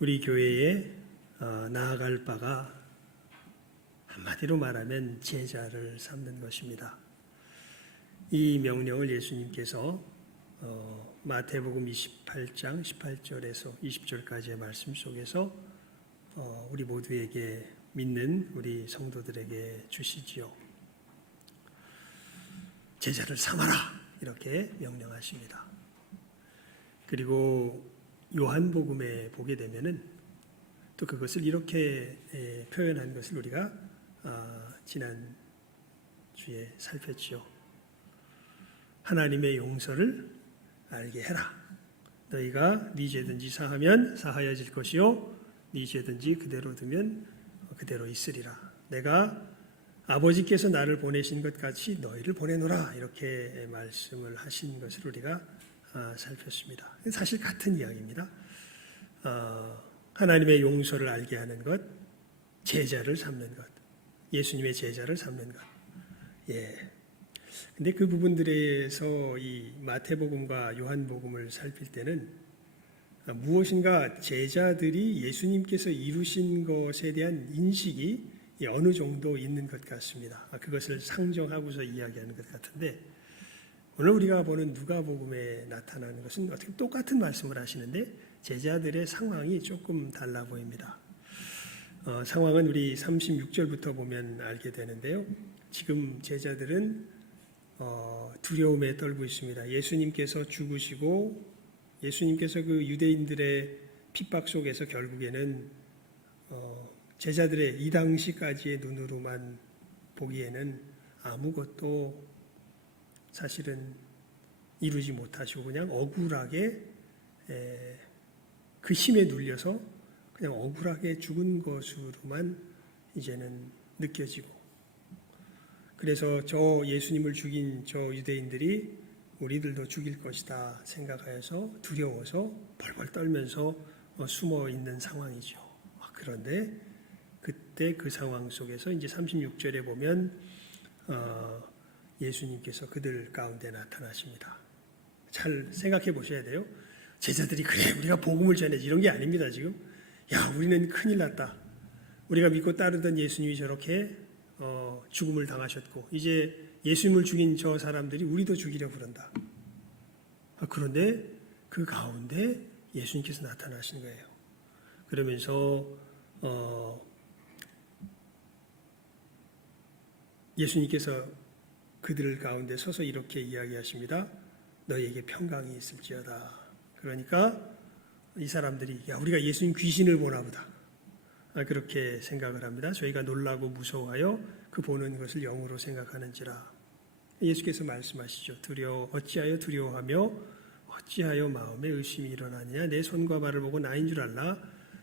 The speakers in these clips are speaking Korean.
우리 교회에 나아갈 바가 한마디로 말하면 제자를 삼는 것입니다. 이 명령을 예수님께서 마태복음 28장 18절에서 20절까지의 말씀 속에서 우리 모두에게 믿는 우리 성도들에게 주시지요. 제자를 삼아라 이렇게 명령하십니다. 그리고 요한복음에 보게 되면은 또 그것을 이렇게 표현한 것을 우리가 지난 주에 살폈지요. 하나님의 용서를 알게 해라. 너희가 네 죄든지 사하면 사하여질 것이요 네 죄든지 그대로 두면 그대로 있으리라. 내가 아버지께서 나를 보내신 것 같이 너희를 보내노라. 이렇게 말씀을 하신 것을 우리가 살폈습니다. 사실 같은 이야기입니다. 하나님의 용서를 알게 하는 것, 제자를 삼는 것, 예수님의 제자를 삼는 것. 근데 그 부분들에서 이 마태복음과 요한복음을 살필 때는 무엇인가 제자들이 예수님께서 이루신 것에 대한 인식이 어느 정도 있는 것 같습니다. 그것을 상정하고서 이야기하는 것 같은데 오늘 우리가 보는 누가복음에 나타나는 것은 어떻게 똑같은 말씀을 하시는데 제자들의 상황이 조금 달라 보입니다. 상황은 우리 36절부터 보면 알게 되는데요. 지금 제자들은 두려움에 떨고 있습니다. 예수님께서 죽으시고 예수님께서 그 유대인들의 핍박 속에서 결국에는 제자들의 이 당시까지의 눈으로만 보기에는 아무것도 사실은 이루지 못하시고 그냥 억울하게 그 힘에 눌려서 그냥 억울하게 죽은 것으로만 이제는 느껴지고 그래서 저 예수님을 죽인 저 유대인들이 우리들도 죽일 것이다 생각하여서 두려워서 벌벌 떨면서 숨어 있는 상황이죠. 그런데 그때 그 상황 속에서 이제 36절에 보면 예수님께서 그들 가운데 나타나십니다. 잘 생각해 보셔야 돼요. 제자들이 그래 우리가 복음을 전해지 이런 게 아닙니다. 지금 야 우리는 큰일 났다. 우리가 믿고 따르던 예수님이 저렇게 죽음을 당하셨고 이제 예수님을 죽인 저 사람들이 우리도 죽이려 그런다. 그런데 그 가운데 예수님께서 나타나신 거예요. 그러면서 예수님께서 그들 가운데 서서 이렇게 이야기하십니다. 너희에게 평강이 있을지어다. 그러니까 이 사람들이 야 우리가 예수님 귀신을 보나 보다. 그렇게 생각을 합니다. 저희가 놀라고 무서워하여 그 보는 것을 영으로 생각하는지라. 예수께서 말씀하시죠. 어찌하여 두려워하며 어찌하여 마음에 의심이 일어나느냐. 내 손과 발을 보고 나인 줄 알라.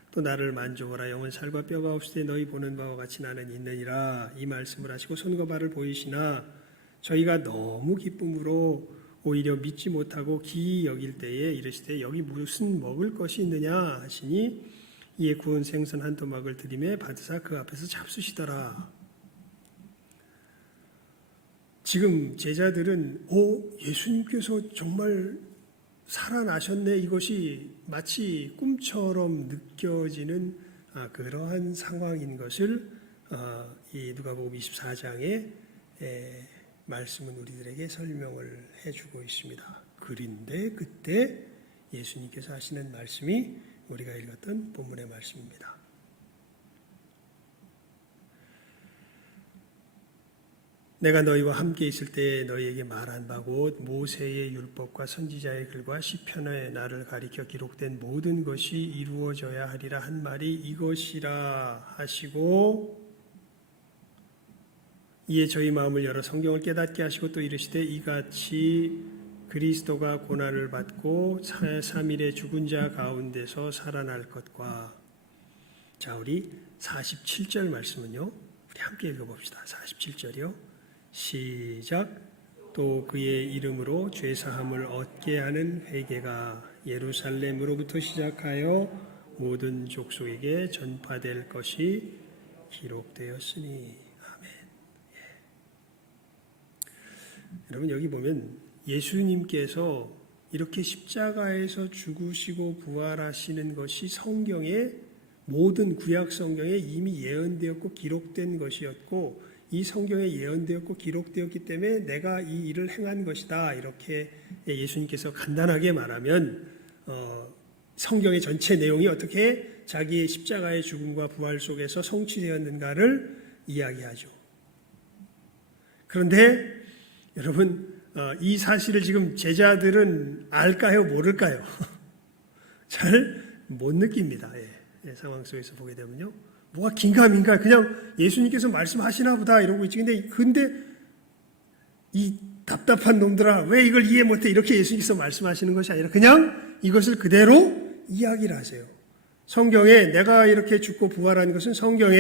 또 나를 만져보라. 영은 살과 뼈가 없을 때 너희 보는 바와 같이 나는 있느니라. 이 말씀을 하시고 손과 발을 보이시나 저희가 너무 기쁨으로 오히려 믿지 못하고 기이 여길 때에 이르시되 여기 무슨 먹을 것이 있느냐 하시니 이에 구운 생선 한 토막을 들이매 받으사 그 앞에서 잡수시더라. 지금 제자들은 예수님께서 정말 살아나셨네 이것이 마치 꿈처럼 느껴지는 그러한 상황인 것을 이 누가복음 24장의 말씀은 우리들에게 설명을 해주고 있습니다. 그런데 그때 예수님께서 하시는 말씀이 우리가 읽었던 본문의 말씀입니다. 내가 너희와 함께 있을 때 너희에게 말한 바 곧 모세의 율법과 선지자의 글과 시편에 나를 가리켜 기록된 모든 것이 이루어져야 하리라 한 말이 이것이라 하시고 이에 저희 마음을 열어 성경을 깨닫게 하시고 또 이르시되 이같이 그리스도가 고난을 받고 3일에 죽은 자 가운데서 살아날 것과 자 우리 47절 말씀은요 우리 함께 읽어봅시다. 47절이요 시작 또 그의 이름으로 죄사함을 얻게 하는 회개가 예루살렘으로부터 시작하여 모든 족속에게 전파될 것이 기록되었으니 아멘. 여러분 여기 보면 예수님께서 이렇게 십자가에서 죽으시고 부활하시는 것이 성경의 모든 구약 성경에 이미 예언되었고 기록된 것이었고 이 성경에 예언되었고 기록되었기 때문에 내가 이 일을 행한 것이다. 이렇게 예수님께서 간단하게 말하면 성경의 전체 내용이 어떻게 자기의 십자가의 죽음과 부활 속에서 성취되었는가를 이야기하죠. 그런데 여러분 이 사실을 지금 제자들은 알까요? 모를까요? 잘 못 느낍니다. 상황 속에서 보게 되면요. 뭐가 긴가민가 그냥 예수님께서 말씀하시나 보다 이러고 있지. 근데 이 답답한 놈들아 왜 이걸 이해 못해 이렇게 예수님께서 말씀하시는 것이 아니라 그냥 이것을 그대로 이야기를 하세요. 성경에 내가 이렇게 죽고 부활한 것은 성경에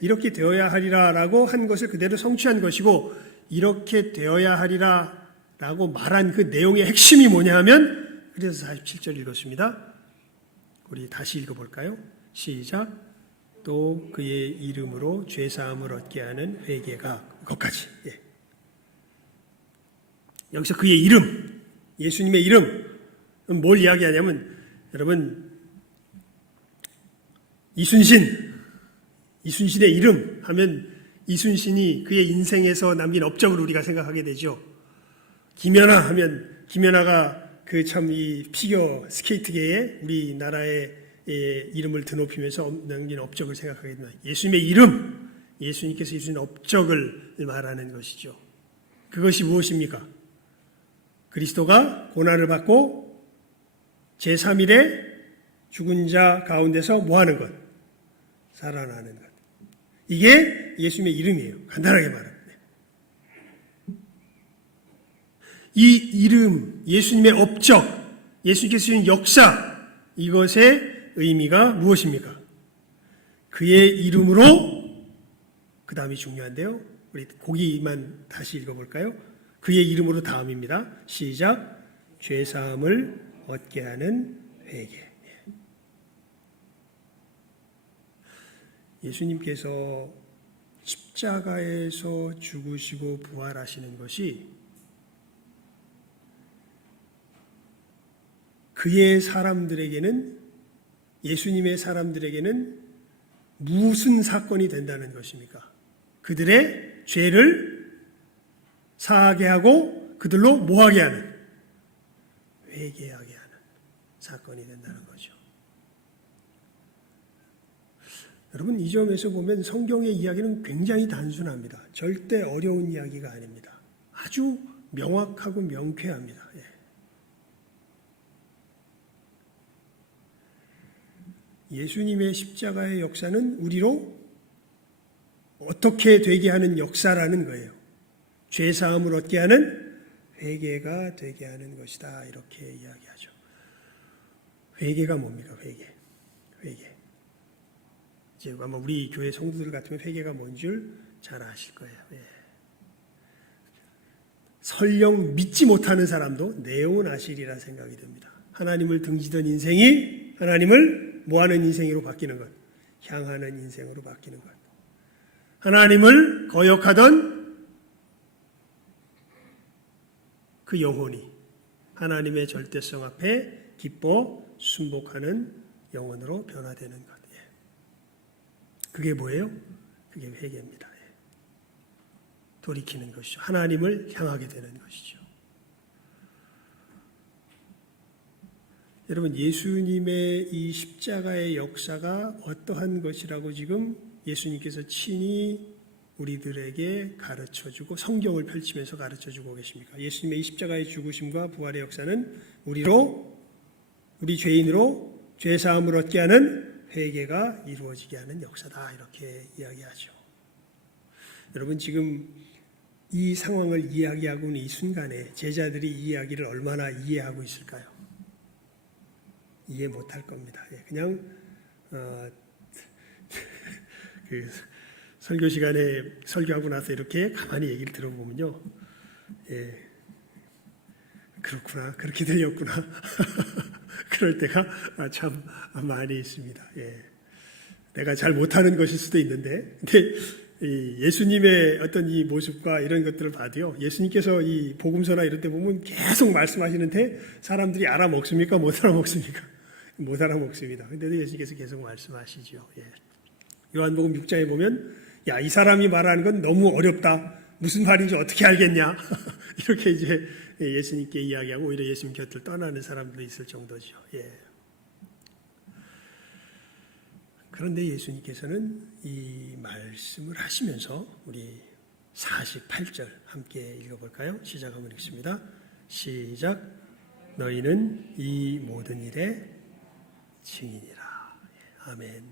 이렇게 되어야 하리라 라고 한 것을 그대로 성취한 것이고 이렇게 되어야 하리라 라고 말한 그 내용의 핵심이 뭐냐 하면 그래서 47절 읽었습니다. 우리 다시 읽어볼까요? 시작. 또 그의 이름으로 죄사함을 얻게 하는 회개가 거기까지. 여기서 그의 이름, 예수님의 이름 뭘 이야기하냐면 여러분 이순신의 이름 하면 이순신이 그의 인생에서 남긴 업적을 우리가 생각하게 되죠. 김연아 하면 김연아가 그 참 이 피겨 스케이트계에 우리나라의 이름을 드높이면서 남긴 업적을 생각하게 됩니다. 예수님의 이름, 예수님께서 이루신 업적을 말하는 것이죠. 그것이 무엇입니까? 그리스도가 고난을 받고 제3일에 죽은 자 가운데서 뭐하는 것? 살아나는 것. 이게 예수님의 이름이에요. 간단하게 말합니다. 이 이름, 예수님의 업적, 예수님께서 주신 역사, 이것의 의미가 무엇입니까? 그의 이름으로, 그 다음이 중요한데요. 우리 거기만 다시 읽어볼까요? 그의 이름으로 다음입니다. 시작. 죄사함을 얻게 하는 회개. 예수님께서 십자가에서 죽으시고 부활하시는 것이 그의 사람들에게는 예수님의 사람들에게는 무슨 사건이 된다는 것입니까? 그들의 죄를 사하게 하고 그들로 뭐하게 하는? 회개하게 하는 사건이 된다는 거죠. 여러분 이 점에서 보면 성경의 이야기는 굉장히 단순합니다. 절대 어려운 이야기가 아닙니다. 아주 명확하고 명쾌합니다. 예수님의 십자가의 역사는 우리로 어떻게 되게 하는 역사라는 거예요. 죄사함을 얻게 하는 회개가 되게 하는 것이다. 이렇게 이야기하죠. 회개가 뭡니까? 회개. 이제 아마 우리 교회 성도들 같으면 회개가 뭔 줄 잘 아실 거예요. 설령 믿지 못하는 사람도 내용은 아시리라 생각이 됩니다. 하나님을 등지던 인생이 하나님을 뭐하는 인생으로 바뀌는 것? 향하는 인생으로 바뀌는 것. 하나님을 거역하던 그 영혼이 하나님의 절대성 앞에 기뻐 순복하는 영혼으로 변화되는 것. 그게 뭐예요? 그게 회개입니다. 돌이키는 것이죠. 하나님을 향하게 되는 것이죠. 여러분 예수님의 이 십자가의 역사가 어떠한 것이라고 지금 예수님께서 친히 우리들에게 가르쳐주고 성경을 펼치면서 가르쳐주고 계십니까? 예수님의 이 십자가의 죽으심과 부활의 역사는 우리 죄인으로 죄사함을 얻게 하는 회개가 이루어지게 하는 역사다. 이렇게 이야기하죠. 여러분 지금 이 상황을 이야기하고 있는 이 순간에 제자들이 이 이야기를 얼마나 이해하고 있을까요? 이해 못할 겁니다. 그냥 그 설교 시간에 설교하고 나서 이렇게 가만히 얘기를 들어보면요, 그렇구나, 그렇게 들렸구나 그럴 때가 참 많이 있습니다. 내가 잘 못하는 것일 수도 있는데, 근데 이 예수님의 어떤 이 모습과 이런 것들을 봐도요, 예수님께서 이 복음서나 이런 데 보면 계속 말씀하시는데 사람들이 알아먹습니까? 못 알아먹습니까? 못 알아먹습니다. 근데도 예수님께서 계속 말씀하시죠. 예. 요한복음 6장에 보면, 야, 이 사람이 말하는 건 너무 어렵다. 무슨 말인지 어떻게 알겠냐? 이렇게 이제 예수님께 이야기하고 오히려 예수님 곁을 떠나는 사람들도 있을 정도죠. 예. 그런데 예수님께서는 이 말씀을 하시면서 우리 48절 함께 읽어볼까요? 시작하면 읽습니다. 시작. 너희는 이 모든 일의 증인이라. 아멘.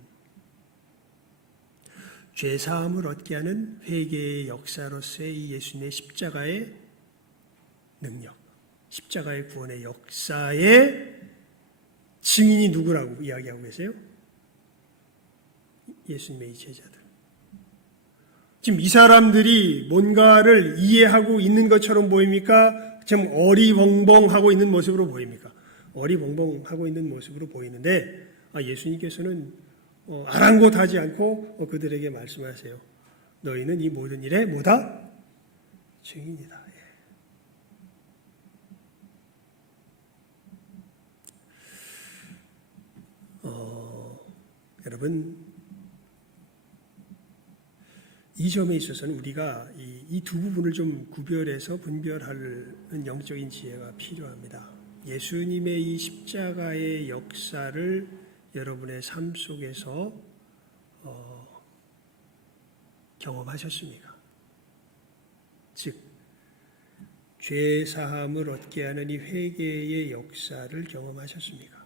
죄사함을 얻게 하는 회개의 역사로서의 이 예수님의 십자가의 능력, 십자가의 구원의 역사의 증인이 누구라고 이야기하고 계세요? 예수님의 이 제자들. 지금 이 사람들이 뭔가를 이해하고 있는 것처럼 보입니까? 좀 어리벙벙하고 있는 모습으로 보입니까? 어리벙벙하고 있는 모습으로 보이는데 예수님께서는 아랑곳하지 않고 그들에게 말씀하세요. 너희는 이 모든 일에 뭐다? 증인이다. 여러분, 이 점에 있어서는 우리가 이 두 부분을 좀 구별해서 분별하는 영적인 지혜가 필요합니다. 예수님의 이 십자가의 역사를 여러분의 삶 속에서 경험하셨습니까? 즉, 죄 사함을 얻게 하는 이 회개의 역사를 경험하셨습니까?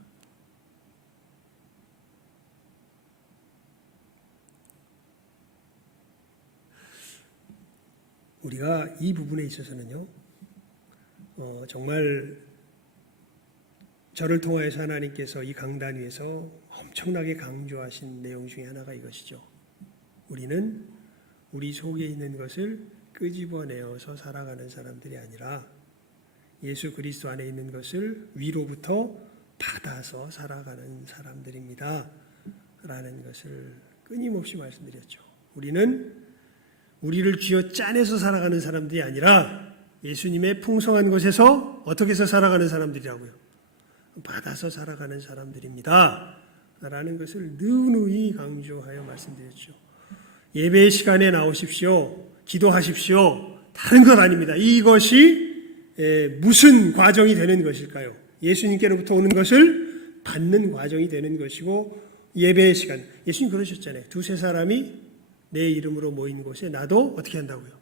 우리가 이 부분에 있어서는요, 정말 저를 통하여서 하나님께서 이 강단 위에서 엄청나게 강조하신 내용 중에 하나가 이것이죠. 우리는 우리 속에 있는 것을 끄집어내어서 살아가는 사람들이 아니라 예수 그리스도 안에 있는 것을 위로부터 받아서 살아가는 사람들입니다. 라는 것을 끊임없이 말씀드렸죠. 우리는 우리를 쥐어 짜내서 살아가는 사람들이 아니라 예수님의 풍성한 것에서 어떻게 해서 살아가는 사람들이라고요? 받아서 살아가는 사람들입니다. 라는 것을 누누이 강조하여 말씀드렸죠. 예배 시간에 나오십시오. 기도하십시오. 다른 것 아닙니다. 이것이 무슨 과정이 되는 것일까요? 예수님께로부터 오는 것을 받는 과정이 되는 것이고, 예배 시간, 예수님 그러셨잖아요. 두세 사람이 내 이름으로 모인 곳에 나도 어떻게 한다고요?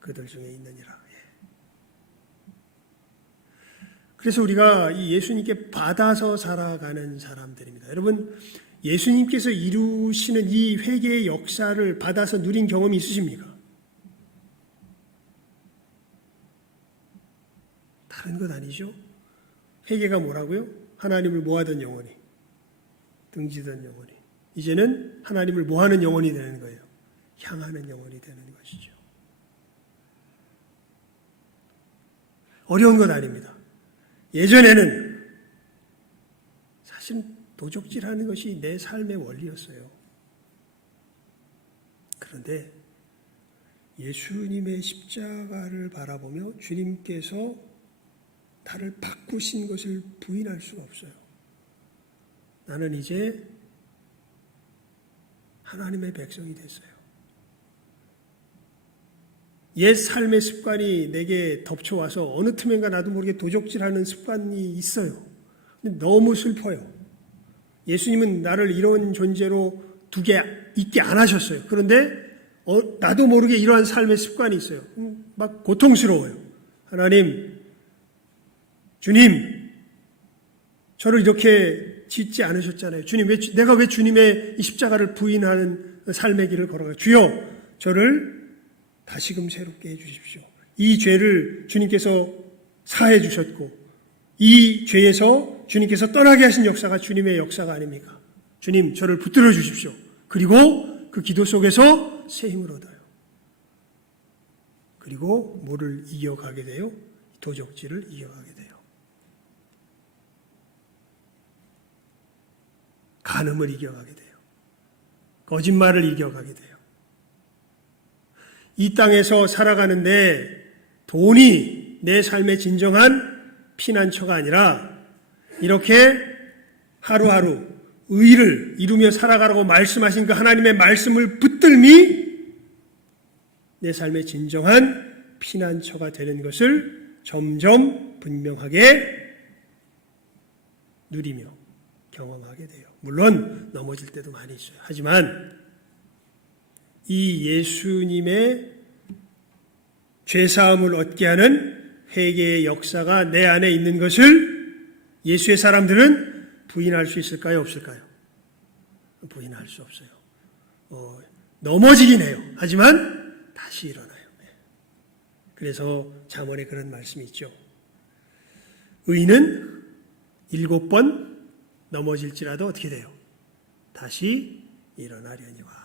그들 중에 있느니라. 그래서 우리가 이 예수님께 받아서 살아가는 사람들입니다. 여러분, 예수님께서 이루시는 이 회개의 역사를 받아서 누린 경험이 있으십니까? 다른 것 아니죠? 회개가 뭐라고요? 하나님을 모하던 영혼이, 등지던 영혼이, 이제는 하나님을 모하는 영혼이 되는 거예요. 향하는 영혼이 되는 것이죠. 어려운 것 아닙니다. 예전에는 사실 도적질하는 것이 내 삶의 원리였어요. 그런데 예수님의 십자가를 바라보며 주님께서 나를 바꾸신 것을 부인할 수가 없어요. 나는 이제 하나님의 백성이 됐어요. 옛 삶의 습관이 내게 덮쳐와서 어느 틈엔가 나도 모르게 도적질하는 습관이 있어요. 근데 너무 슬퍼요. 예수님은 나를 이런 존재로 두게 있게 안 하셨어요. 그런데 나도 모르게 이러한 삶의 습관이 있어요. 막 고통스러워요. 하나님, 주님, 저를 이렇게 짓지 않으셨잖아요. 주님, 내가 왜 주님의 이 십자가를 부인하는 삶의 길을 걸어가요? 주여, 저를 다시금 새롭게 해주십시오. 이 죄를 주님께서 사해 주셨고, 이 죄에서 주님께서 떠나게 하신 역사가 주님의 역사가 아닙니까? 주님, 저를 붙들어 주십시오. 그리고 그 기도 속에서 새 힘을 얻어요. 그리고 뭐를 이겨가게 돼요? 도적질을 이겨가게 돼요. 간음을 이겨가게 돼요. 거짓말을 이겨가게 돼요. 이 땅에서 살아가는데 돈이 내 삶의 진정한 피난처가 아니라 이렇게 하루하루 의를 이루며 살아가라고 말씀하신 그 하나님의 말씀을 붙들미 내 삶의 진정한 피난처가 되는 것을 점점 분명하게 누리며 경험하게 돼요. 물론 넘어질 때도 많이 있어요. 하지만 이 예수님의 죄사함을 얻게 하는 회개의 역사가 내 안에 있는 것을 예수의 사람들은 부인할 수 있을까요? 없을까요? 부인할 수 없어요. 넘어지긴 해요. 하지만 다시 일어나요. 그래서 잠언에 그런 말씀이 있죠. 의인은 7번 넘어질지라도 어떻게 돼요? 다시 일어나려니와.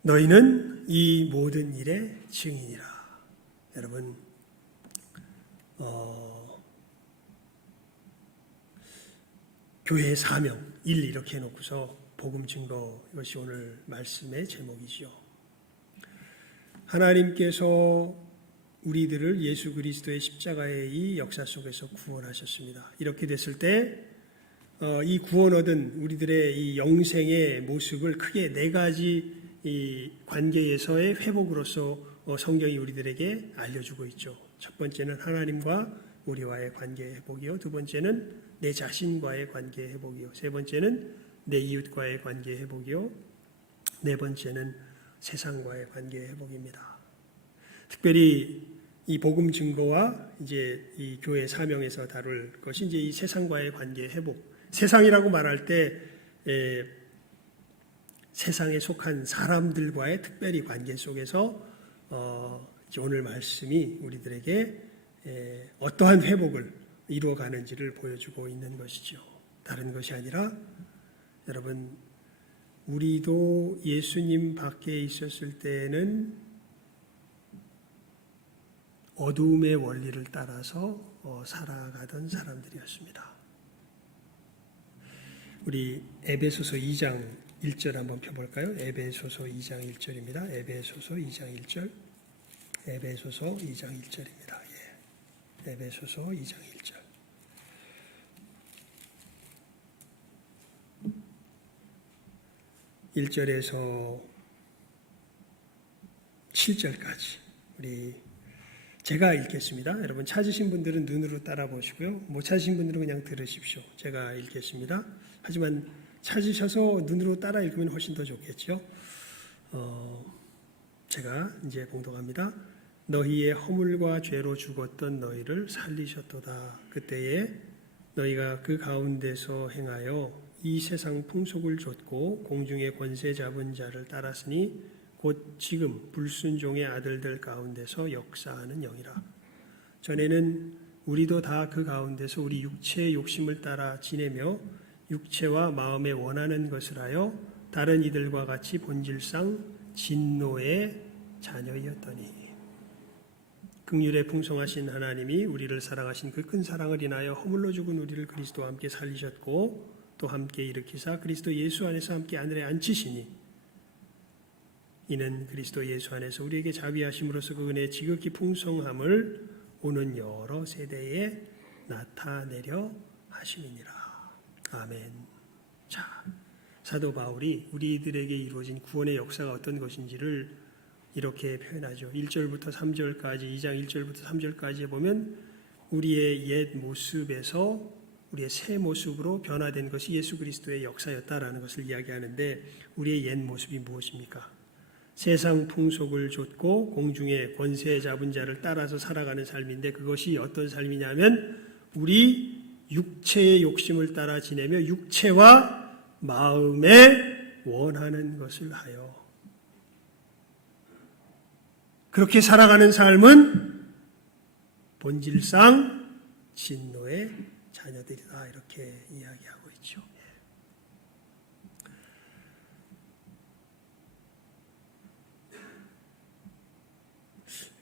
너희는 이 모든 일의 증인이라. 여러분, 교회의 사명, 일 이렇게 해놓고서 복음 증거, 이것이 오늘 말씀의 제목이죠. 하나님께서 우리들을 예수 그리스도의 십자가의 이 역사 속에서 구원하셨습니다. 이렇게 됐을 때 이 구원 얻은 우리들의 이 영생의 모습을 크게 4가지 이 관계에서의 회복으로서 성경이 우리들에게 알려주고 있죠. 첫 번째는 하나님과 우리와의 관계 회복이요. 두 번째는 내 자신과의 관계 회복이요. 세 번째는 내 이웃과의 관계 회복이요. 네 번째는 세상과의 관계 회복입니다. 특별히 이 복음 증거와 이제 이 교회 사명에서 다룰 것이 이제 이 세상과의 관계 회복. 세상이라고 말할 때 세상에 속한 사람들과의 특별히 관계 속에서 오늘 말씀이 우리들에게 어떠한 회복을 이루어가는지를 보여주고 있는 것이죠. 다른 것이 아니라 여러분, 우리도 예수님 밖에 있었을 때는 어두움의 원리를 따라서 살아가던 사람들이었습니다. 우리 에베소서 2장 1절 한번 펴볼까요? 에베소서 2장 1절입니다. 에베소서 2장 1절. 에베소서 2장 1절입니다. 예. 에베소서 2장 1절. (1절에서) (7절까지) 우리 제가 읽겠습니다. 여러분 찾으신 분들은 눈으로 따라 보시고요. 못 찾으신 분들은 그냥 들으십시오. 제가 읽겠습니다. 하지만 찾으셔서 눈으로 따라 읽으면 훨씬 더 좋겠죠. 제가 이제 봉독합니다. 너희의 허물과 죄로 죽었던 너희를 살리셨도다. 그때에 너희가 그 가운데서 행하여 이 세상 풍속을 좇고 공중의 권세 잡은 자를 따랐으니 곧 지금 불순종의 아들들 가운데서 역사하는 영이라. 전에는 우리도 다 그 가운데서 우리 육체의 욕심을 따라 지내며 육체와 마음에 원하는 것을 하여 다른 이들과 같이 본질상 진노의 자녀이었더니 긍휼에 풍성하신 하나님이 우리를 사랑하신 그 큰 사랑을 인하여 허물로 죽은 우리를 그리스도와 함께 살리셨고 또 함께 일으키사 그리스도 예수 안에서 함께 하늘에 앉히시니 이는 그리스도 예수 안에서 우리에게 자비하심으로써 그 은혜의 지극히 풍성함을 오는 여러 세대에 나타내려 하심이니라. 아멘. 자, 사도 바울이 우리들에게 이루어진 구원의 역사가 어떤 것인지를 이렇게 표현하죠. 1절부터 3절까지, 2장 1절부터 3절까지에 보면 우리의 옛 모습에서 우리의 새 모습으로 변화된 것이 예수 그리스도의 역사였다라는 것을 이야기하는데 우리의 옛 모습이 무엇입니까? 세상 풍속을 좇고 공중의 권세 잡은 자를 따라서 살아가는 삶인데 그것이 어떤 삶이냐면 우리 육체의 욕심을 따라 지내며 육체와 마음에 원하는 것을 하여 그렇게 살아가는 삶은 본질상 진노의 자녀들이다 이렇게 이야기하고 있죠.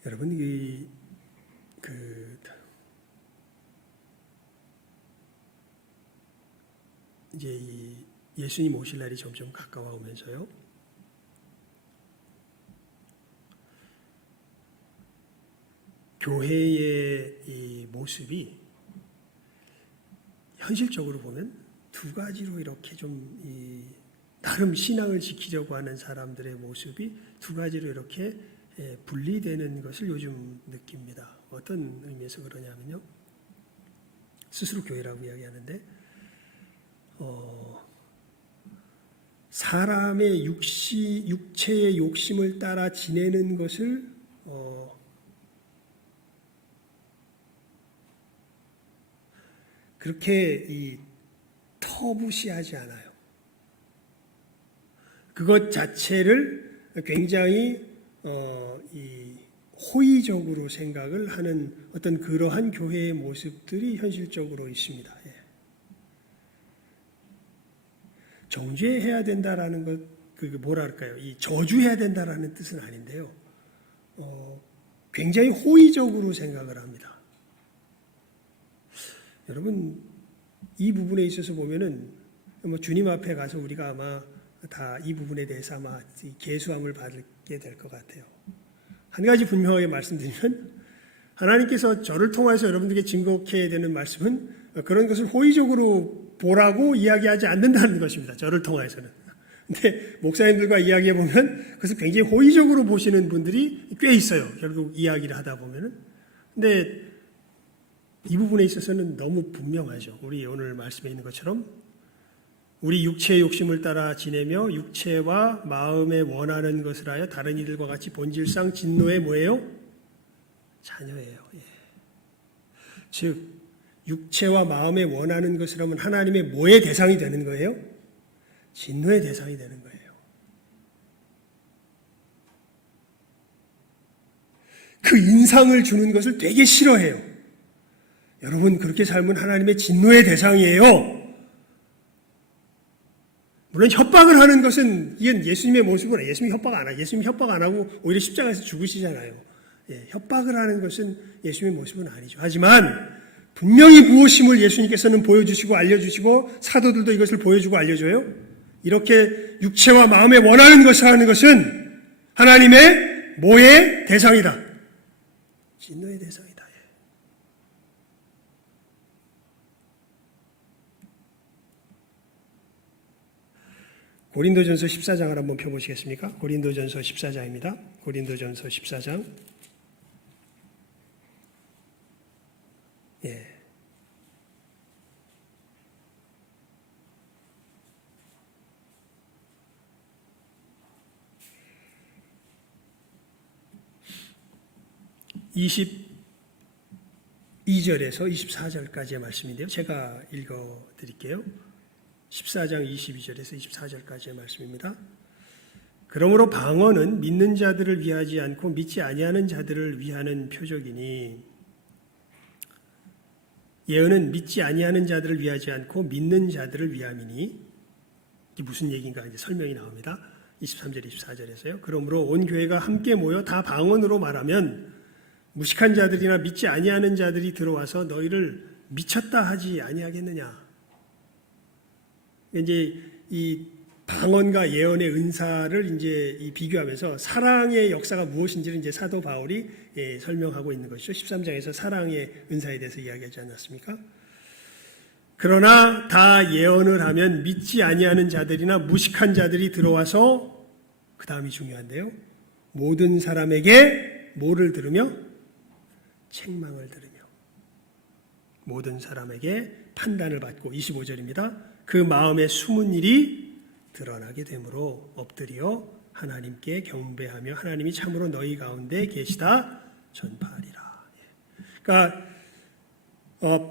여러분 이제 예수님 오실 날이 점점 가까워오면서요. 교회의 이 모습이 현실적으로 보면 두 가지로 이렇게 좀 나름 신앙을 지키려고 하는 사람들의 모습이 두 가지로 이렇게 분리되는 것을 요즘 느낍니다. 어떤 의미에서 그러냐면요. 스스로 교회라고 이야기하는데 사람의 육체의 욕심을 따라 지내는 것을 그렇게 터부시하지 않아요. 그것 자체를 굉장히 호의적으로 생각을 하는 어떤 그러한 교회의 모습들이 현실적으로 있습니다. 예. 정죄해야 된다라는 것, 뭐랄까요? 이 저주해야 된다라는 뜻은 아닌데요. 굉장히 호의적으로 생각을 합니다. 여러분, 이 부분에 있어서 보면은 주님 앞에 가서 우리가 아마 다 이 부분에 대해서 아마 계수함을 받게 될 것 같아요. 한 가지 분명하게 말씀드리면 하나님께서 저를 통해서 여러분들에게 증거해야 되는 말씀은 그런 것을 호의적으로 보라고 이야기하지 않는다는 것입니다. 저를 통해서는. 근데 목사님들과 이야기해 보면 그것을 굉장히 호의적으로 보시는 분들이 꽤 있어요. 결국 이야기를 하다 보면은. 근데 이 부분에 있어서는 너무 분명하죠. 우리 오늘 말씀에 있는 것처럼 우리 육체의 욕심을 따라 지내며 육체와 마음에 원하는 것을 하여 다른 이들과 같이 본질상 진노의 뭐예요? 자녀예요. 예. 즉 육체와 마음에 원하는 것을 하면 하나님의 뭐의 대상이 되는 거예요? 진노의 대상이 되는 거예요. 그 인상을 주는 것을 되게 싫어해요. 여러분 그렇게 살면 하나님의 진노의 대상이에요. 물론 협박을 하는 것은 이건 예수님의 모습은 예수님 협박 안 하고 예수님 협박 안 하고 오히려 십자가에서 죽으시잖아요. 예, 협박을 하는 것은 예수님의 모습은 아니죠. 하지만 분명히 무엇임을 예수님께서는 보여주시고 알려주시고 사도들도 이것을 보여주고 알려줘요. 이렇게 육체와 마음에 원하는 것을 하는 것은 하나님의 뭐의 대상이다? 진노의 대상이다. 고린도전서 14장을 한번 펴보시겠습니까? 고린도전서 14장입니다. 고린도전서 14장. 예. (22절에서) (24절까지의) 말씀인데요. 제가 읽어드릴게요. 14장 22절에서 24절까지의 말씀입니다. 그러므로 방언은 믿는 자들을 위하지 않고 믿지 아니하는 자들을 위하는 표적이니 예언은 믿지 아니하는 자들을 위하지 않고 믿는 자들을 위함이니 이게 무슨 얘기인가 이제 설명이 나옵니다. 23절 24절에서요. 그러므로 온 교회가 함께 모여 다 방언으로 말하면 무식한 자들이나 믿지 아니하는 자들이 들어와서 너희를 미쳤다 하지 아니하겠느냐. 이제 이 방언과 예언의 은사를 이제 비교하면서 사랑의 역사가 무엇인지를 이제 사도 바울이 설명하고 있는 것이죠. 13장에서 사랑의 은사에 대해서 이야기하지 않았습니까? 그러나 다 예언을 하면 믿지 아니하는 자들이나 무식한 자들이 들어와서 그 다음이 중요한데요. 모든 사람에게 뭐를 들으며? 책망을 들으며 모든 사람에게 판단을 받고 25절입니다. 그 마음에 숨은 일이 드러나게 되므로 엎드려 하나님께 경배하며 하나님이 참으로 너희 가운데 계시다 전파하리라. 그러니까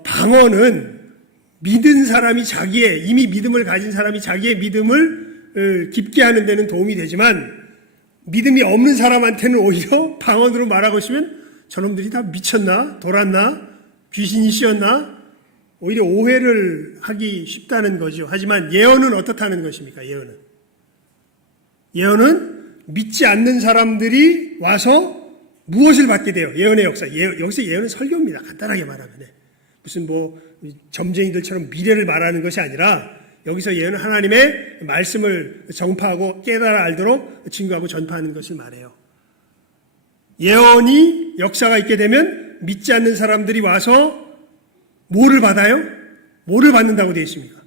방언은 믿은 사람이 자기의 이미 믿음을 가진 사람이 자기의 믿음을 깊게 하는 데는 도움이 되지만 믿음이 없는 사람한테는 오히려 방언으로 말하고 있으면 저놈들이 다 미쳤나? 돌았나? 귀신이 씌었나? 오히려 오해를 하기 쉽다는 거죠. 하지만 예언은 어떻다는 것입니까? 예언은 믿지 않는 사람들이 와서 무엇을 받게 돼요? 예언의 역사. 여기서 예언은 설교입니다. 간단하게 말하면. 무슨 점쟁이들처럼 미래를 말하는 것이 아니라 여기서 예언은 하나님의 말씀을 정파하고 깨달아 알도록 증거하고 전파하는 것을 말해요. 예언이 역사가 있게 되면 믿지 않는 사람들이 와서 뭐를 받아요? 뭐를 받는다고 되어 있습니까?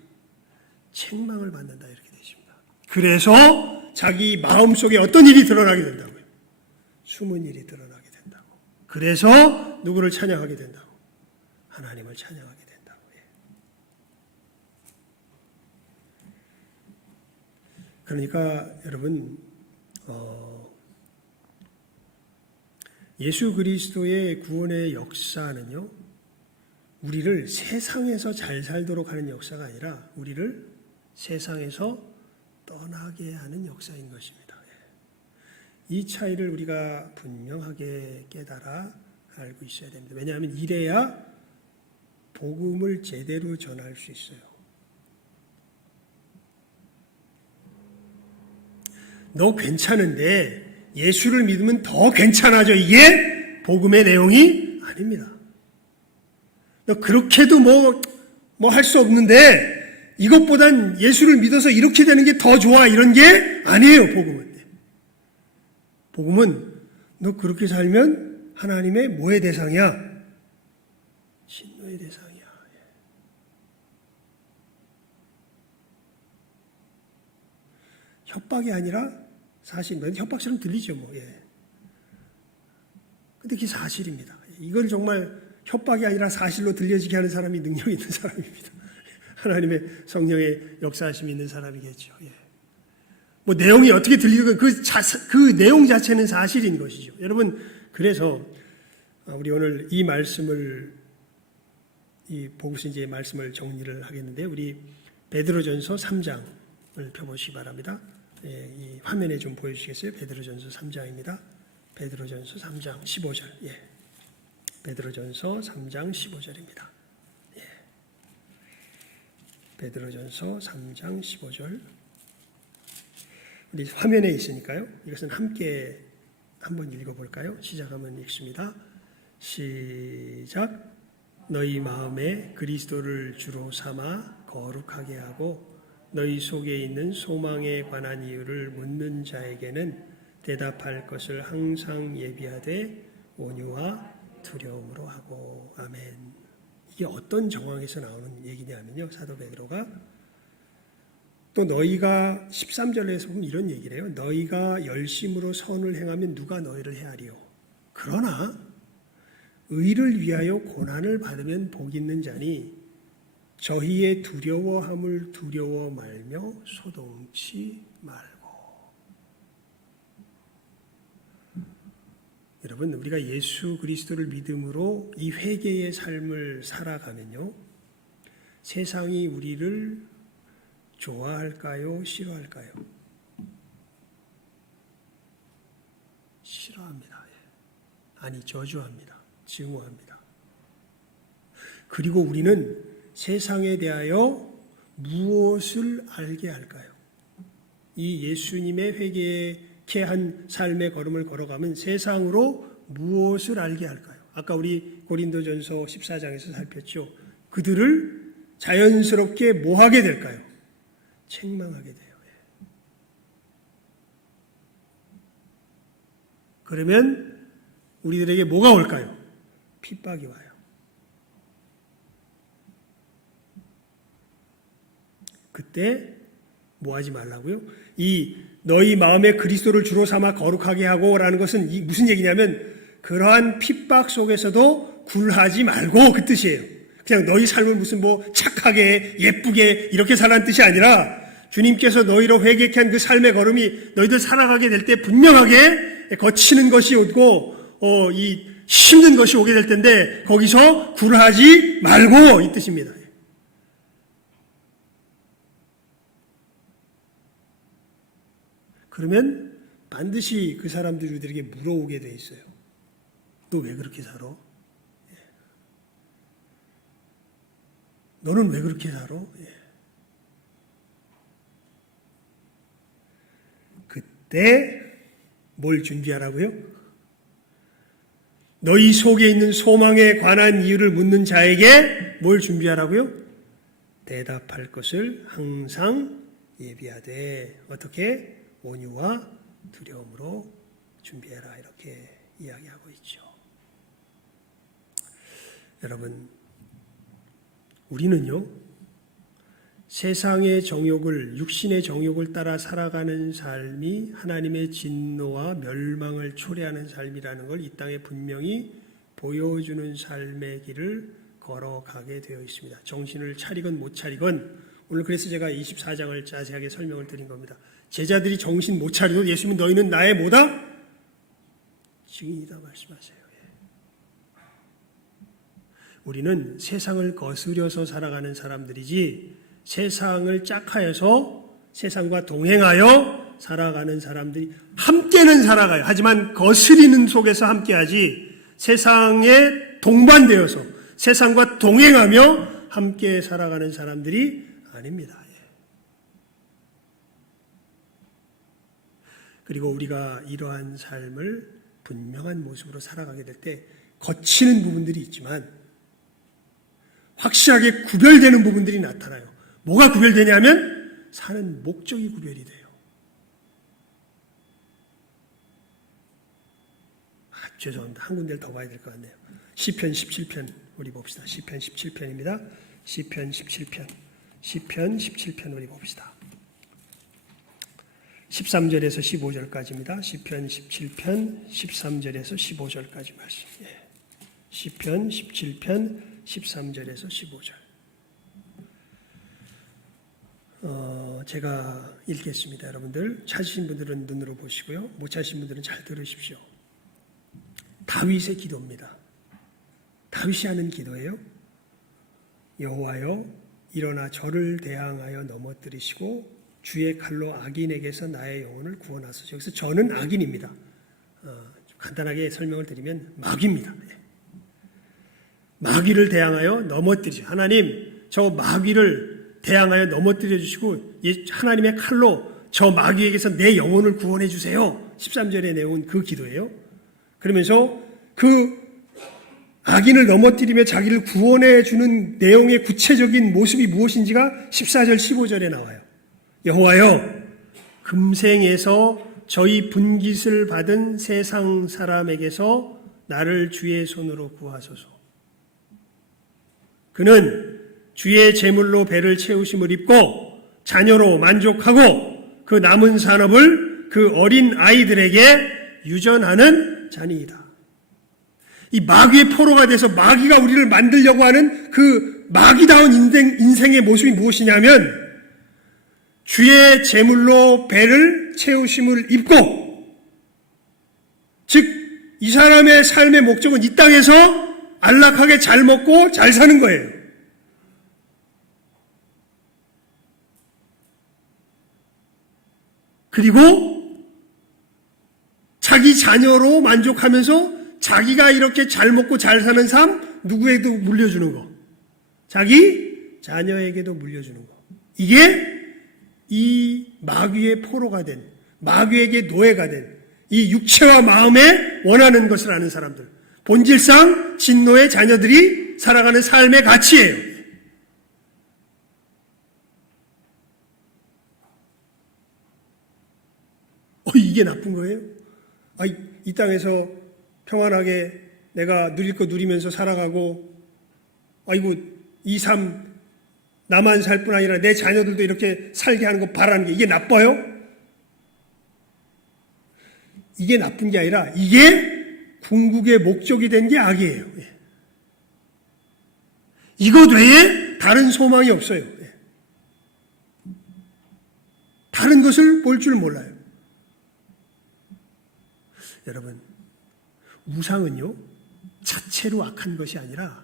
책망을 받는다 이렇게 되어 있습니다. 그래서 자기 마음속에 어떤 일이 드러나게 된다고요? 숨은 일이 드러나게 된다고. 그래서 누구를 찬양하게 된다고? 하나님을 찬양하게 된다고. 그러니까 여러분 예수 그리스도의 구원의 역사는요, 우리를 세상에서 잘 살도록 하는 역사가 아니라 우리를 세상에서 떠나게 하는 역사인 것입니다. 이 차이를 우리가 분명하게 깨달아 알고 있어야 됩니다. 왜냐하면 이래야 복음을 제대로 전할 수 있어요. 너 괜찮은데 예수를 믿으면 더 괜찮아져. 이게 복음의 내용이 아닙니다. 너 그렇게도 뭐 할 수 없는데 이것보단 예수를 믿어서 이렇게 되는 게 더 좋아. 이런 게 아니에요, 복음은. 복음은 너 그렇게 살면 하나님의 뭐의 대상이야? 진노의 대상이야. 협박이 아니라 사실, 협박처럼 들리죠, 뭐. 근데 그게 사실입니다. 이걸 정말 협박이 아니라 사실로 들려지게 하는 사람이 능력 있는 사람입니다. 하나님의 성령의 역사하심이 있는 사람이겠죠. 뭐 내용이 어떻게 들리건 그 내용 자체는 사실인 것이죠. 여러분, 그래서 우리 오늘 이 말씀을, 이 보고서 이제 말씀을 정리를 하겠는데, 우리 베드로전서 3장을 펴보시기 바랍니다. 이 화면에 좀 보여주시겠어요? 베드로전서 3장입니다. 베드로전서 3장 15절. 베드로전서 3장 15절입니다. 베드로전서 3장 15절. 우리 화면에 있으니까요. 이것은 함께 한번 읽어볼까요? 시작하면 읽습니다. 시작. 너희 마음에 그리스도를 주로 삼아 거룩하게 하고 너희 속에 있는 소망에 관한 이유를 묻는 자에게는 대답할 것을 항상 예비하되 온유와 두려움으로 하고. 아멘. 이게 어떤 정황에서 나오는 얘기냐면요, 사도 베드로가 또 너희가 13절에서 보면 이런 얘기를 해요. 너희가 열심으로 선을 행하면 누가 너희를 헤아리요. 그러나 의를 위하여 고난을 받으면 복 있는 자니 저희의 두려워함을 두려워 말며 소동치 말고. 여러분, 우리가 예수 그리스도를 믿음으로 이 회개의 삶을 살아가면요, 세상이 우리를 좋아할까요? 싫어할까요? 싫어합니다. 아니, 저주합니다. 증오합니다. 그리고 우리는 세상에 대하여 무엇을 알게 할까요? 이 예수님의 회개케 한 삶의 걸음을 걸어가면 세상으로 무엇을 알게 할까요? 아까 우리 고린도전서 14장에서 살폈죠. 그들을 자연스럽게 뭐 하게 될까요? 책망하게 돼요. 그러면 우리들에게 뭐가 올까요? 핍박이 와요. 그때 뭐 하지 말라고요? 이 너희 마음에 그리스도를 주로 삼아 거룩하게 하고 라는 것은 무슨 얘기냐면 그러한 핍박 속에서도 굴하지 말고, 그 뜻이에요. 그냥 너희 삶을 무슨 뭐 착하게 예쁘게 이렇게 살라는 뜻이 아니라 주님께서 너희로 회개케 한 그 삶의 걸음이 너희들 살아가게 될 때 분명하게 거치는 것이 오고 이 힘든 것이 오게 될 텐데 거기서 굴하지 말고 이 뜻입니다. 그러면 반드시 그 사람들이 우리들에게 물어오게 돼 있어요. 너 왜 그렇게 살아? 너는 왜 그렇게 살아? 그때 뭘 준비하라고요? 너희 속에 있는 소망에 관한 이유를 묻는 자에게 뭘 준비하라고요? 대답할 것을 항상 예비하되 어떻게 온유와 두려움으로 준비해라 이렇게 이야기하고 있죠. 여러분, 우리는요 세상의 정욕을 육신의 정욕을 따라 살아가는 삶이 하나님의 진노와 멸망을 초래하는 삶이라는 걸 이 땅에 분명히 보여주는 삶의 길을 걸어가게 되어 있습니다. 정신을 차리건 못 차리건 오늘 그래서 제가 24장을 자세하게 설명을 드린 겁니다. 제자들이 정신 못 차려도 예수님 너희는 나의 뭐다? 증인이다 말씀하세요. 우리는 세상을 거스려서 살아가는 사람들이지 세상을 짝하여서 세상과 동행하여 살아가는 사람들이 함께는 살아가요. 하지만 거스리는 속에서 함께하지 세상에 동반되어서 세상과 동행하며 함께 살아가는 사람들이 아닙니다. 그리고 우리가 이러한 삶을 분명한 모습으로 살아가게 될 때 거치는 부분들이 있지만 확실하게 구별되는 부분들이 나타나요. 뭐가 구별되냐면 사는 목적이 구별이 돼요. 죄송합니다. 한 군데를 더 봐야 될 것 같네요. 시편 17편 우리 봅시다. 시편 17편입니다. 시편 17편 우리 봅시다. 13절에서 15절까지입니다. 시편 17편 13절에서 15절까지 말씀. 시편 17편 13절에서 15절. 제가 읽겠습니다. 여러분들 찾으신 분들은 눈으로 보시고요. 못 찾으신 분들은 잘 들으십시오. 다윗의 기도입니다. 다윗이 하는 기도예요. 여호와여 일어나 저를 대항하여 넘어뜨리시고 주의 칼로 악인에게서 나의 영혼을 구원하소서. 여기서 저는 악인입니다. 간단하게 설명을 드리면 마귀입니다. 마귀를 대항하여 넘어뜨리시고 하나님 저 마귀를 대항하여 넘어뜨려 주시고 하나님의 칼로 저 마귀에게서 내 영혼을 구원해 주세요. 13절에 내온 그 기도예요. 그러면서 그 악인을 넘어뜨리며 자기를 구원해 주는 내용의 구체적인 모습이 무엇인지가 14절 15절에 나와요. 여호와여 금생에서 저희 분깃을 받은 세상 사람에게서 나를 주의 손으로 구하소서. 그는 주의 제물로 배를 채우심을 입고 자녀로 만족하고 그 남은 산업을 그 어린 아이들에게 유전하는 자니이다. 이 마귀의 포로가 돼서 마귀가 우리를 만들려고 하는 그 마귀다운 인생의 모습이 무엇이냐면 주의 제물로 배를 채우심을 입고 즉 이 사람의 삶의 목적은 이 땅에서 안락하게 잘 먹고 잘 사는 거예요. 그리고 자기 자녀로 만족하면서 자기가 이렇게 잘 먹고 잘 사는 삶 누구에게도 물려주는 거. 자기 자녀에게도 물려주는 거. 이게 이 마귀의 포로가 된 마귀에게 노예가 된 이 육체와 마음에 원하는 것을 아는 사람들. 본질상 진노의 자녀들이 살아가는 삶의 가치예요. 이게 나쁜 거예요? 이 땅에서 평안하게 내가 누릴 거 누리면서 살아가고 아이고 이 삶 나만 살 뿐 아니라 내 자녀들도 이렇게 살게 하는 거 바라는 게 이게 나빠요? 이게 나쁜 게 아니라 이게 궁극의 목적이 된 게 악이에요. 이것 외에 다른 소망이 없어요. 다른 것을 볼 줄 몰라요. 여러분, 우상은요, 자체로 악한 것이 아니라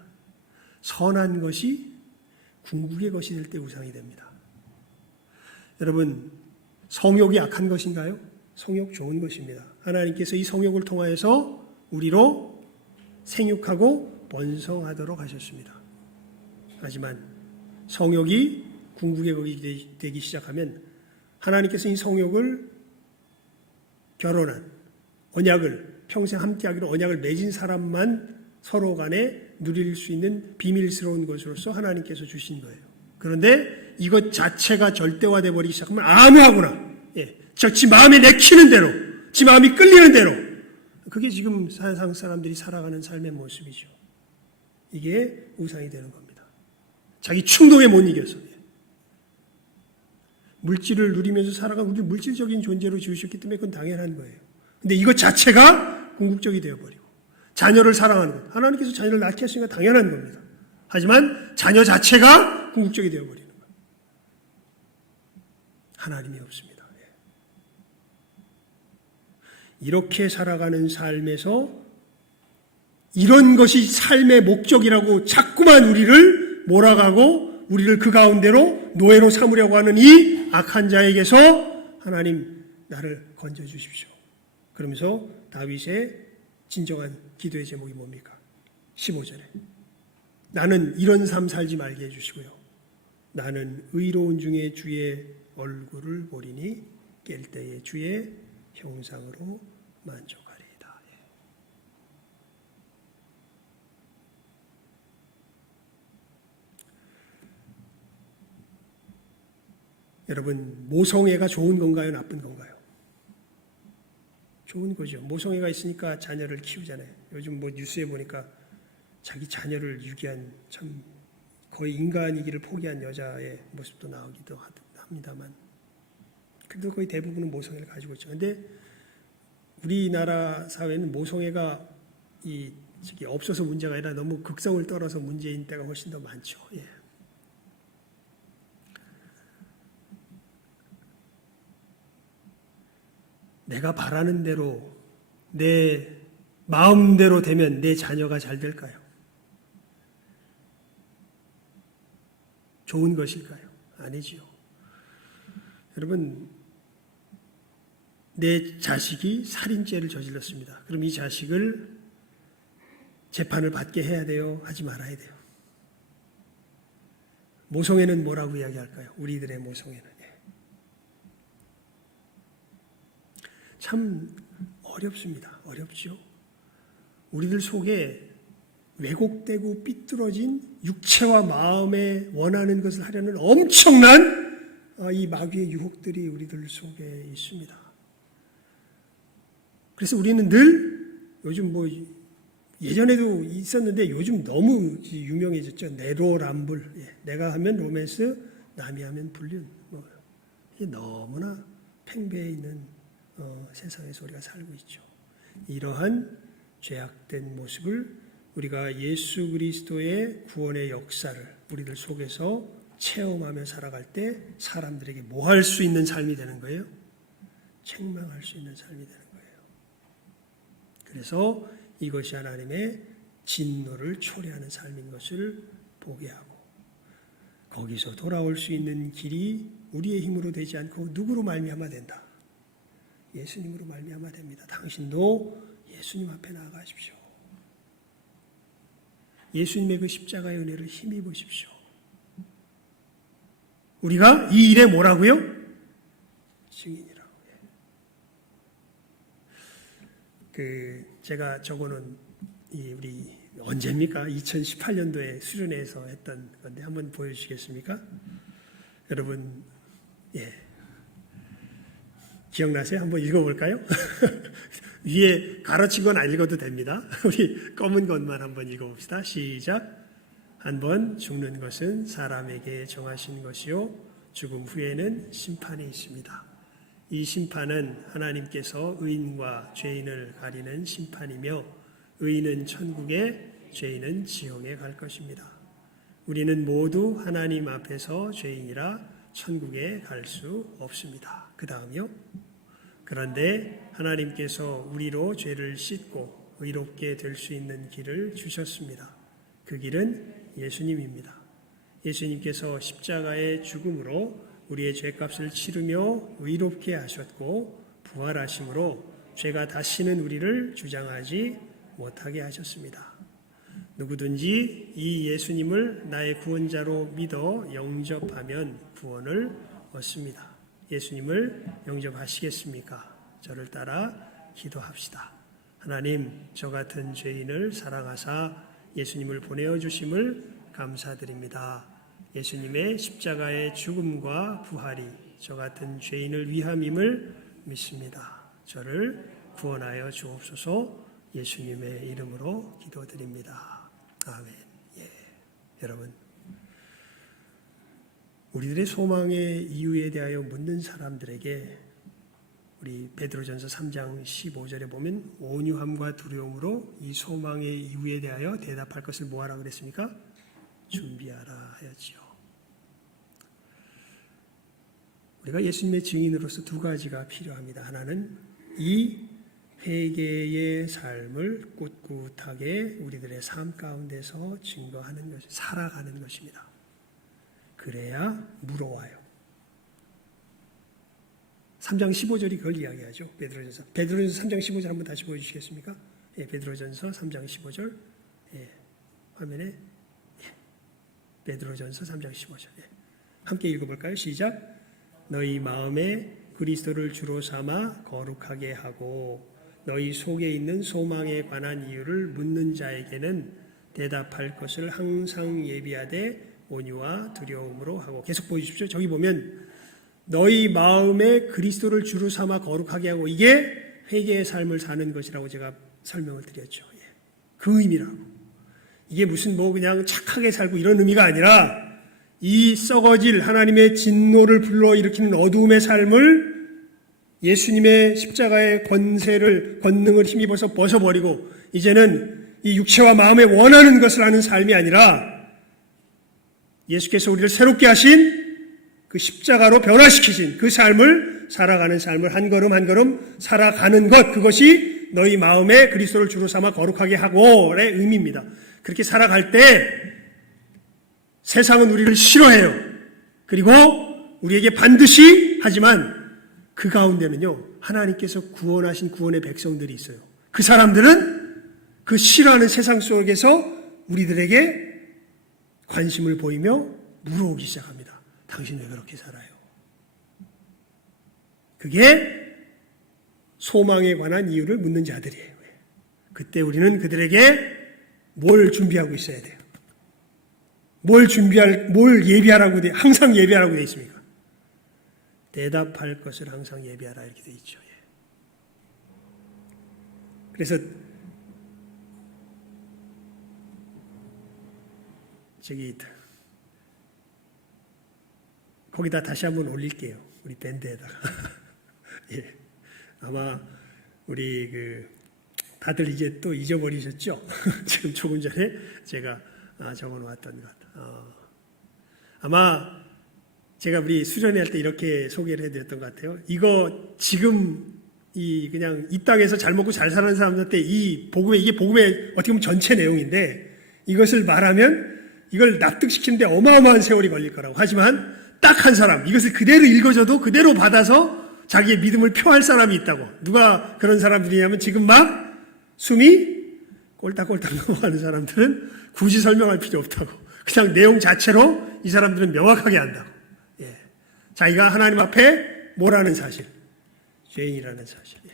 선한 것이 궁극의 것이 될 때 우상이 됩니다. 여러분, 성욕이 악한 것인가요? 성욕 좋은 것입니다. 하나님께서 이 성욕을 통하여서 우리로 생육하고 번성하도록 하셨습니다. 하지만 성욕이 궁극의 것이 되기 시작하면 하나님께서 이 성욕을 결혼한 언약을 평생 함께하기로 언약을 맺은 사람만 서로 간에 누릴 수 있는 비밀스러운 것으로서 하나님께서 주신 거예요. 그런데 이것 자체가 절대화돼 버리기 시작하면 암호하구나. 지 마음에 내키는 대로, 지 마음이 끌리는 대로. 그게 지금 세상 사람들이 살아가는 삶의 모습이죠. 이게 우상이 되는 겁니다. 자기 충동에 못 이겨서. 물질을 누리면서 살아가고 우리 물질적인 존재로 지으셨기 때문에 그건 당연한 거예요. 근데 이것 자체가 궁극적이 되어버리고 자녀를 사랑하는 것. 하나님께서 자녀를 낳게 하시니까 당연한 겁니다. 하지만 자녀 자체가 궁극적이 되어버리는 거예요. 하나님이 없습니다. 이렇게 살아가는 삶에서 이런 것이 삶의 목적이라고 자꾸만 우리를 몰아가고 우리를 그 가운데로 노예로 삼으려고 하는 이 악한 자에게서 하나님 나를 건져주십시오. 그러면서 다윗의 진정한 기도의 제목이 뭡니까? 15절에 나는 이런 삶 살지 말게 해주시고요. 나는 의로운 중에 주의 얼굴을 보리니 깰 때에 주의 형상으로 만족하리이다. 여러분, 모성애가 좋은 건가요? 나쁜 건가요? 좋은 거죠. 모성애가 있으니까 자녀를 키우잖아요. 요즘 뭐 뉴스에 보니까 자기 자녀를 유기한 참 거의 인간이기를 포기한 여자의 모습도 나오기도 합니다만 그래도 거의 대부분은 모성애를 가지고 있죠. 그런데 우리나라 사회는 모성애가 없어서 문제가 아니라 너무 극성을 떨어서 문제인 때가 훨씬 더 많죠. 내가 바라는 대로 내 마음대로 되면 내 자녀가 잘 될까요? 좋은 것일까요? 아니지요. 여러분, 내 자식이 살인죄를 저질렀습니다. 그럼 이 자식을 재판을 받게 해야 돼요? 하지 말아야 돼요? 모성애는 뭐라고 이야기할까요? 우리들의 모성애는. 참 어렵습니다. 어렵죠. 우리들 속에 왜곡되고 삐뚤어진 육체와 마음에 원하는 것을 하려는 엄청난 이 마귀의 유혹들이 우리들 속에 있습니다. 그래서 우리는 늘 요즘 뭐 예전에도 있었는데 요즘 너무 유명해졌죠. 내로남불. 내가 하면 로맨스, 남이 하면 불륜. 이게 너무나 팽배해 있는 세상에서 우리가 살고 있죠. 이러한 죄악된 모습을 우리가 예수 그리스도의 구원의 역사를 우리들 속에서 체험하며 살아갈 때 사람들에게 뭐 할 수 있는 삶이 되는 거예요? 책망할 수 있는 삶이 되는 거예요. 그래서 이것이 하나님의 진노를 초래하는 삶인 것을 보게 하고 거기서 돌아올 수 있는 길이 우리의 힘으로 되지 않고 누구로 말미암아 된다. 예수님으로 말미암아 됩니다. 당신도 예수님 앞에 나아가십시오. 예수님의 그 십자가의 은혜를 힘입으십시오. 우리가 이 일에 뭐라고요? 증인이라고. 제가 적어놓은 우리 언제입니까? 2018년도에 수련회에서 했던 건데 한번 보여주시겠습니까? 여러분, 기억나세요? 한번 읽어볼까요? 위에 가로친 건 안 읽어도 됩니다. 우리 검은 것만 한번 읽어봅시다. 시작. 한번 죽는 것은 사람에게 정하신 것이요 죽음 후에는 심판이 있습니다. 이 심판은 하나님께서 의인과 죄인을 가리는 심판이며 의인은 천국에 죄인은 지옥에 갈 것입니다. 우리는 모두 하나님 앞에서 죄인이라 천국에 갈 수 없습니다. 그 다음이요. 그런데 하나님께서 우리로 죄를 씻고 의롭게 될 수 있는 길을 주셨습니다. 그 길은 예수님입니다. 예수님께서 십자가의 죽음으로 우리의 죄값을 치르며 의롭게 하셨고 부활하심으로 죄가 다시는 우리를 주장하지 못하게 하셨습니다. 누구든지 이 예수님을 나의 구원자로 믿어 영접하면 구원을 얻습니다. 예수님을 영접하시겠습니까? 저를 따라 기도합시다. 하나님, 저 같은 죄인을 사랑하사 예수님을 보내어 주심을 감사드립니다. 예수님의 십자가의 죽음과 부활이 저 같은 죄인을 위함임을 믿습니다. 저를 구원하여 주옵소서. 예수님의 이름으로 기도드립니다. 아멘. 예. 여러분, 우리들의 소망의 이유에 대하여 묻는 사람들에게 우리 베드로전서 3장 15절에 보면 온유함과 두려움으로 이 소망의 이유에 대하여 대답할 것을 뭐하라 그랬습니까? 준비하라 하였지요. 우리가 예수님의 증인으로서 두 가지가 필요합니다. 하나는 이 회개의 삶을 꿋꿋하게 우리들의 삶 가운데서 증거하는 것, 살아가는 것입니다. 그래야 물어와요. 3장 15절이 그걸 이야기하죠. 베드로전서 3장 15절 한번 다시 보여주시겠습니까? 예, 베드로전서 3장 15절. 예, 화면에 예, 베드로전서 3장 15절. 예. 함께 읽어볼까요? 시작. 너희 마음에 그리스도를 주로 삼아 거룩하게 하고 너희 속에 있는 소망에 관한 이유를 묻는 자에게는 대답할 것을 항상 예비하되 온유와 두려움으로 하고. 계속 보여주십시오. 저기 보면 너희 마음에 그리스도를 주로 삼아 거룩하게 하고, 이게 회개의 삶을 사는 것이라고 제가 설명을 드렸죠. 그 의미라고. 이게 무슨 그냥 착하게 살고 이런 의미가 아니라 이 썩어질 하나님의 진노를 불러일으키는 어두움의 삶을 예수님의 십자가의 권능을 힘입어서 벗어버리고 이제는 이 육체와 마음에 원하는 것을 하는 삶이 아니라 예수께서 우리를 새롭게 하신 그 십자가로 변화시키신 그 삶을 살아가는 삶을 한 걸음 한 걸음 살아가는 것, 그것이 너희 마음에 그리스도를 주로 삼아 거룩하게 하고의 의미입니다. 그렇게 살아갈 때 세상은 우리를 싫어해요. 그리고 우리에게 반드시 하지만 그 가운데는요, 하나님께서 구원하신 구원의 백성들이 있어요. 그 사람들은 그 싫어하는 세상 속에서 우리들에게 관심을 보이며 물어오기 시작합니다. 당신 왜 그렇게 살아요? 그게 소망에 관한 이유를 묻는 자들이에요. 그때 우리는 그들에게 뭘 준비하고 있어야 돼요? 뭘 예비하라고 항상 예비하라고 되어 있습니까? 대답할 것을 항상 예비하라 이렇게 되어 있죠. 그래서 거기다 다시 한번 올릴게요. 우리 밴드에다가. 예. 아마 우리 다들 이제 또 잊어버리셨죠? 지금 조금 전에 제가 적어놓았던 것. 아마 제가 우리 수련회 할 때 이렇게 소개를 해드렸던 것 같아요. 이거 지금 그냥 이 땅에서 잘 먹고 잘 사는 사람들한테 이게 복음의 어떻게 보면 전체 내용인데, 이것을 말하면 이걸 납득시키는데 어마어마한 세월이 걸릴 거라고. 하지만 딱 한 사람, 이것을 그대로 읽어줘도 그대로 받아서 자기의 믿음을 표할 사람이 있다고. 누가 그런 사람들이냐면 지금 막 숨이 꼴딱꼴딱 넘어가는 사람들은 굳이 설명할 필요 없다고. 그냥 내용 자체로 이 사람들은 명확하게 안다고. 예. 자기가 하나님 앞에 뭐라는 사실? 죄인이라는 사실. 예.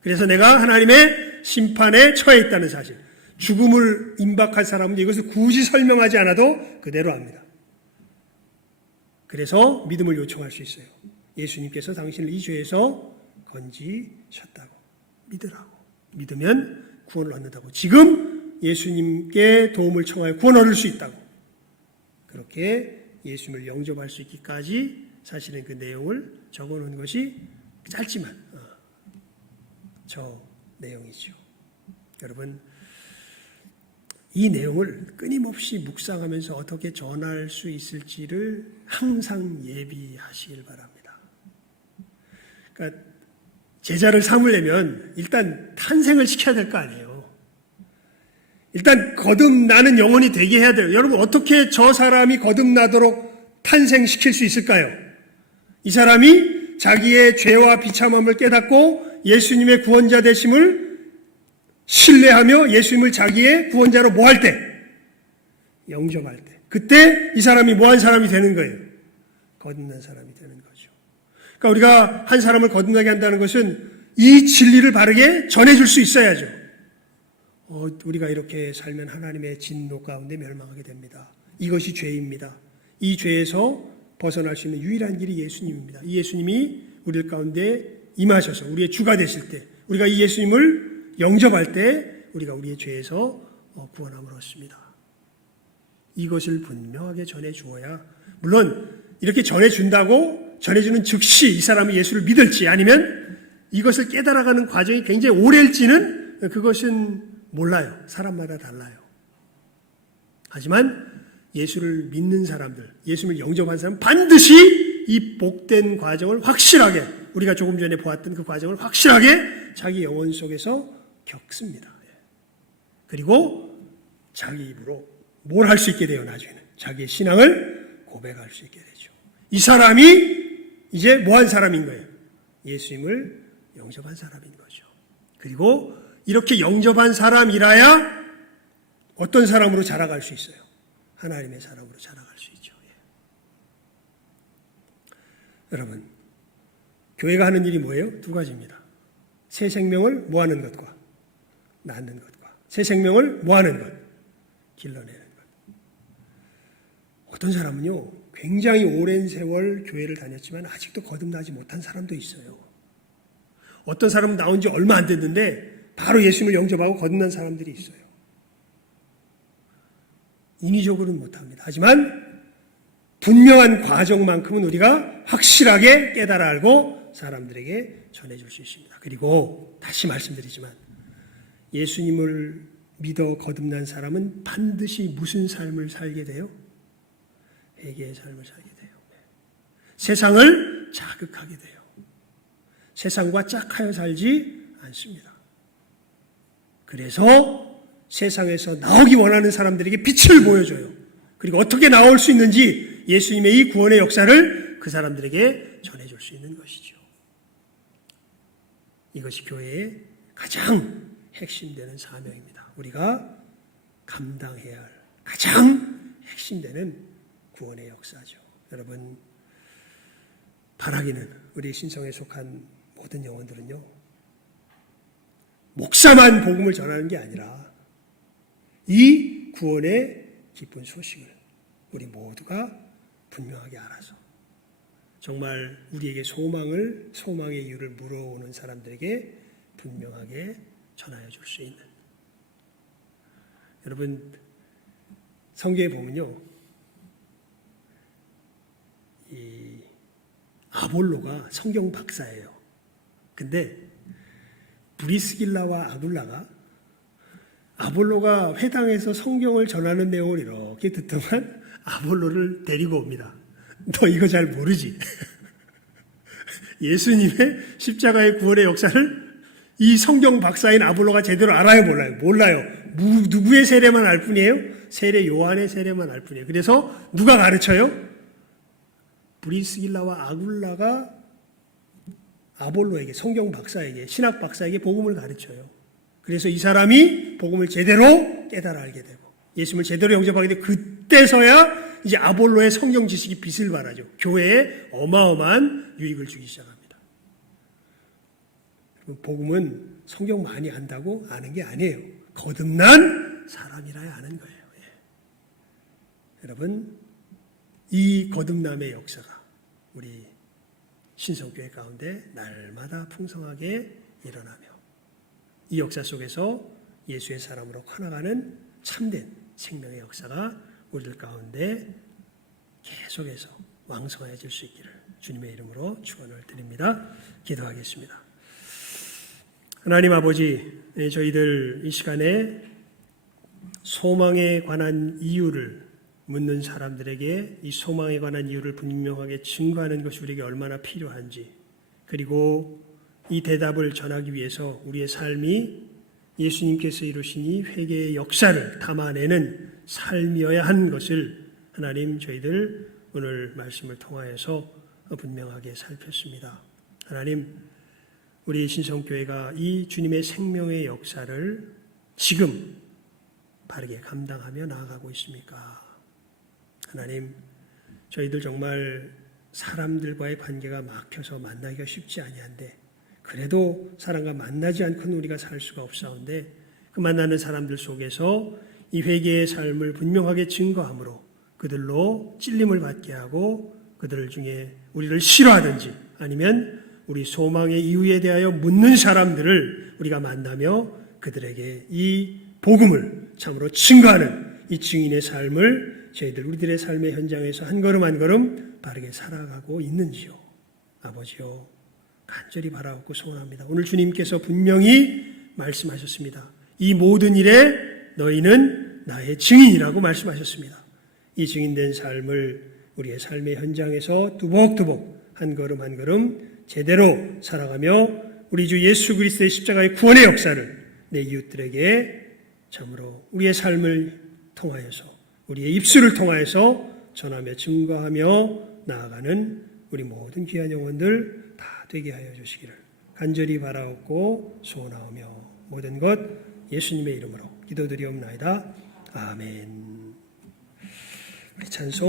그래서 내가 하나님의 심판에 처해 있다는 사실. 죽음을 임박할 사람은 이것을 굳이 설명하지 않아도 그대로 압니다. 그래서 믿음을 요청할 수 있어요. 예수님께서 당신을 이 죄에서 건지셨다고. 믿으라고. 믿으면 구원을 얻는다고. 지금 예수님께 도움을 청하여 구원 얻을 수 있다고. 그렇게 예수님을 영접할 수 있기까지 사실은 그 내용을 적어놓은 것이 짧지만 저 내용이죠. 여러분, 이 내용을 끊임없이 묵상하면서 어떻게 전할 수 있을지를 항상 예비하시길 바랍니다. 그러니까 제자를 삼으려면 일단 탄생을 시켜야 될 거 아니에요. 일단 거듭나는 영혼이 되게 해야 돼요. 여러분, 어떻게 저 사람이 거듭나도록 탄생시킬 수 있을까요? 이 사람이 자기의 죄와 비참함을 깨닫고 예수님의 구원자 되심을 신뢰하며 예수님을 자기의 구원자로 뭐할 때? 영접할 때. 그때 이 사람이 뭐한 사람이 되는 거예요? 거듭난 사람이 되는 거죠. 그러니까 우리가 한 사람을 거듭나게 한다는 것은 이 진리를 바르게 전해줄 수 있어야죠. 우리가 이렇게 살면 하나님의 진노 가운데 멸망하게 됩니다. 이것이 죄입니다. 이 죄에서 벗어날 수 있는 유일한 길이 예수님입니다. 이 예수님이 우리 가운데 임하셔서 우리의 주가 되실 때, 우리가 이 예수님을 영접할 때 우리가 우리의 죄에서 구원함을 얻습니다. 이것을 분명하게 전해주어야, 물론 이렇게 전해준다고 전해주는 즉시 이 사람이 예수를 믿을지, 아니면 이것을 깨달아가는 과정이 굉장히 오래일지는 그것은 몰라요. 사람마다 달라요. 하지만 예수를 믿는 사람들, 예수를 영접한 사람은 반드시 이 복된 과정을 확실하게, 우리가 조금 전에 보았던 그 과정을 확실하게 자기 영혼 속에서 겪습니다. 그리고 자기 입으로 뭘 할 수 있게 돼요. 나중에는 자기의 신앙을 고백할 수 있게 되죠. 이 사람이 이제 뭐한 사람인 거예요? 예수님을 영접한 사람인 거죠. 그리고 이렇게 영접한 사람이라야 어떤 사람으로 자라갈 수 있어요? 하나님의 사람으로 자라갈 수 있죠. 여러분, 교회가 하는 일이 뭐예요? 두 가지입니다. 새 생명을 뭐하는 것과 낳는 것과, 새 생명을 뭐하는 것? 길러내는 것. 어떤 사람은요, 굉장히 오랜 세월 교회를 다녔지만 아직도 거듭나지 못한 사람도 있어요. 어떤 사람은 나온 지 얼마 안 됐는데 바로 예수님을 영접하고 거듭난 사람들이 있어요. 인위적으로는 못합니다. 하지만 분명한 과정만큼은 우리가 확실하게 깨달아 알고 사람들에게 전해줄 수 있습니다. 그리고 다시 말씀드리지만 예수님을 믿어 거듭난 사람은 반드시 무슨 삶을 살게 돼요? 회개의 삶을 살게 돼요. 세상을 자극하게 돼요. 세상과 짝하여 살지 않습니다. 그래서 세상에서 나오기 원하는 사람들에게 빛을 보여줘요. 그리고 어떻게 나올 수 있는지 예수님의 이 구원의 역사를 그 사람들에게 전해줄 수 있는 것이죠. 이것이 교회의 가장 핵심되는 사명입니다. 우리가 감당해야 할 가장 핵심되는 구원의 역사죠. 여러분, 바라기는 우리 신성에 속한 모든 영혼들은요, 목사만 복음을 전하는 게 아니라 이 구원의 기쁜 소식을 우리 모두가 분명하게 알아서 정말 우리에게 소망의 이유를 물어오는 사람들에게 분명하게 전하여 줄 수 있는, 여러분, 성경에 보면요, 이 아볼로가 성경 박사예요. 근데 브리스길라와 아굴라가 아볼로가 회당에서 성경을 전하는 내용을 이렇게 듣더만 아볼로를 데리고 옵니다. 너 이거 잘 모르지? 예수님의 십자가의 구원의 역사를 이 성경 박사인 아볼로가 제대로 알아요, 몰라요? 몰라요. 누구의 세례만 알 뿐이에요? 세례 요한의 세례만 알 뿐이에요. 그래서 누가 가르쳐요? 브리스길라와 아굴라가 아볼로에게, 성경 박사에게, 신학 박사에게 복음을 가르쳐요. 그래서 이 사람이 복음을 제대로 깨달아 알게 되고 예수님을 제대로 영접하게 되고, 그때서야 이제 아볼로의 성경 지식이 빛을 발하죠. 교회에 어마어마한 유익을 주기 시작합니다. 복음은 성경 많이 안다고 아는 게 아니에요. 거듭난 사람이라야 아는 거예요. 여러분, 이 거듭남의 역사가 우리 신성교회 가운데 날마다 풍성하게 일어나며 이 역사 속에서 예수의 사람으로 커나가는 참된 생명의 역사가 우리들 가운데 계속해서 왕성해질 수 있기를 주님의 이름으로 축원을 드립니다. 기도하겠습니다. 하나님 아버지, 저희들 이 시간에 소망에 관한 이유를 묻는 사람들에게 이 소망에 관한 이유를 분명하게 증거하는 것이 우리에게 얼마나 필요한지, 그리고 이 대답을 전하기 위해서 우리의 삶이 예수님께서 이루신 이 회개의 역사를 담아내는 삶이어야 한 것을 하나님, 저희들 오늘 말씀을 통하여서 분명하게 살폈습니다. 하나님, 우리 신성교회가 이 주님의 생명의 역사를 지금 바르게 감당하며 나아가고 있습니까? 하나님, 저희들 정말 사람들과의 관계가 막혀서 만나기가 쉽지 아니한데, 그래도 사람과 만나지 않고는 우리가 살 수가 없사온데, 그 만나는 사람들 속에서 이 회개의 삶을 분명하게 증거함으로 그들로 찔림을 받게 하고 그들 중에 우리를 싫어하든지 아니면 우리 소망의 이유에 대하여 묻는 사람들을 우리가 만나며 그들에게 이 복음을 참으로 증거하는 이 증인의 삶을 저희들 우리들의 삶의 현장에서 한 걸음 한 걸음 바르게 살아가고 있는지요. 아버지요, 간절히 바라옵고 소원합니다. 오늘 주님께서 분명히 말씀하셨습니다. 이 모든 일에 너희는 나의 증인이라고 말씀하셨습니다. 이 증인된 삶을 우리의 삶의 현장에서 두벅두벅 한 걸음 한 걸음 제대로 살아가며 우리 주 예수 그리스도의 십자가의 구원의 역사를 내 이웃들에게 참으로 우리의 삶을 통하여서 우리의 입술을 통하여서 전하며 증거하며 나아가는 우리 모든 귀한 영혼들 다 되게 하여 주시기를 간절히 바라옵고 소원하오며 모든 것 예수님의 이름으로 기도드리옵나이다. 아멘. 우리 찬송